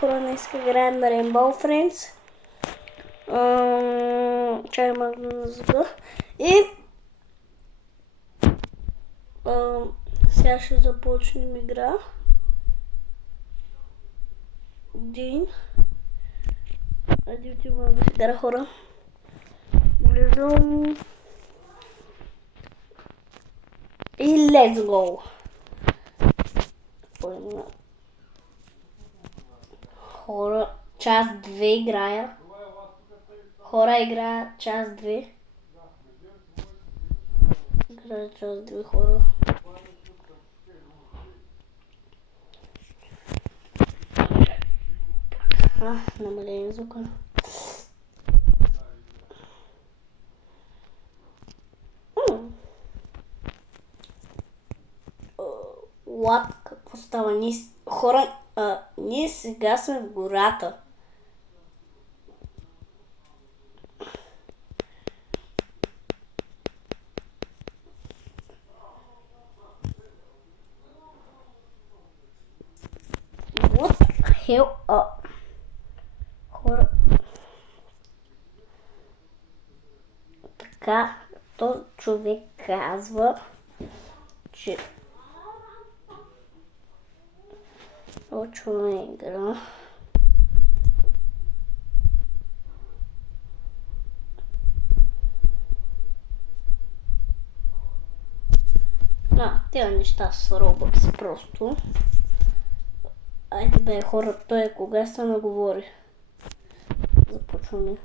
Хора, днес играем на Rainbow Friends. Чай малко да назва. И сега ще започнем игра. Дин. Айде отиваме в игра, хора. Влизам. И let's go. Хора, час 2 играя. Хора, играя час 2. Играя час 2, хора. Намаление звука. What? Какво става? Хора, ние сега сме в гората. What the hell? Хора. Така, то човек казва, че почваме игра. Тези неща са Roblox просто. Айде бе, хора, той кога се наговори. Започваме.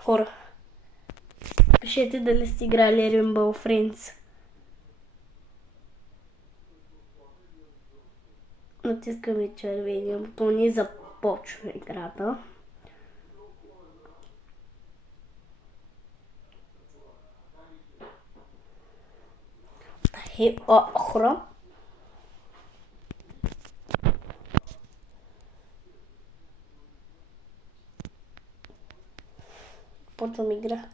Хора, пишете дали сте играли Rainbow Friends. Натискаме червения бутон и започва играта. Хора. Почвам игра.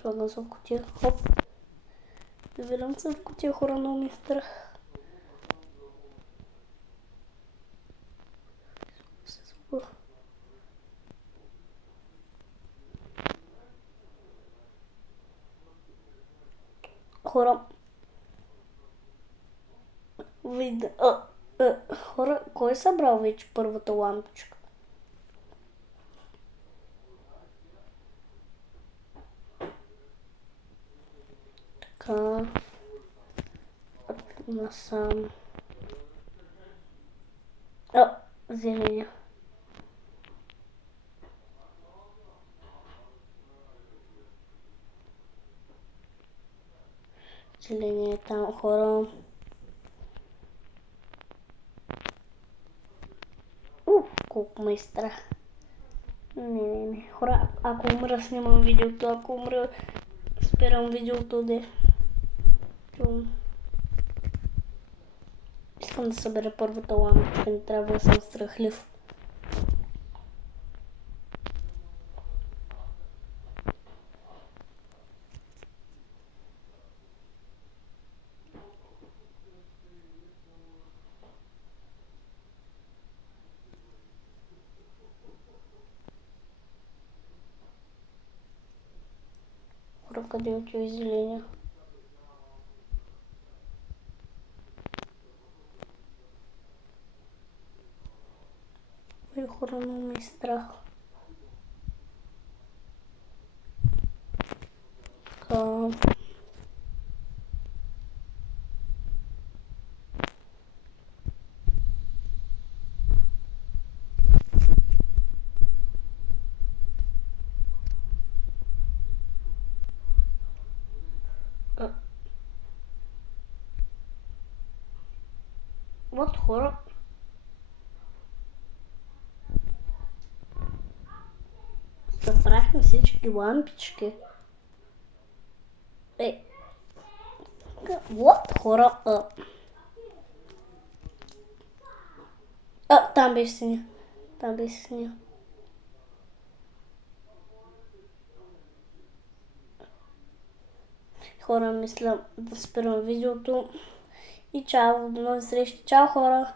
Слагам се в кутия. Хоп. Завирам се в кутия, хора, много ми е страх. Хора. Хора, кой е събрал вече първата лампичка? Така. Насам. Зеления. Зеления е там, хора. Колко ме е страх. Не. Хора, ако умра, снимам видеото. Ако умра, спирам видеото, де. Искам да събера първата лампичка, не трябва да съм страхлив. Хора, къде отива зеления? Хора, много ме е страх. Така. Вот хора. Събрахме всички лампички. Вот хора. Там беше синя. хора, мисля да спирам видеото. И чао, до нови срещи. Чао, хора!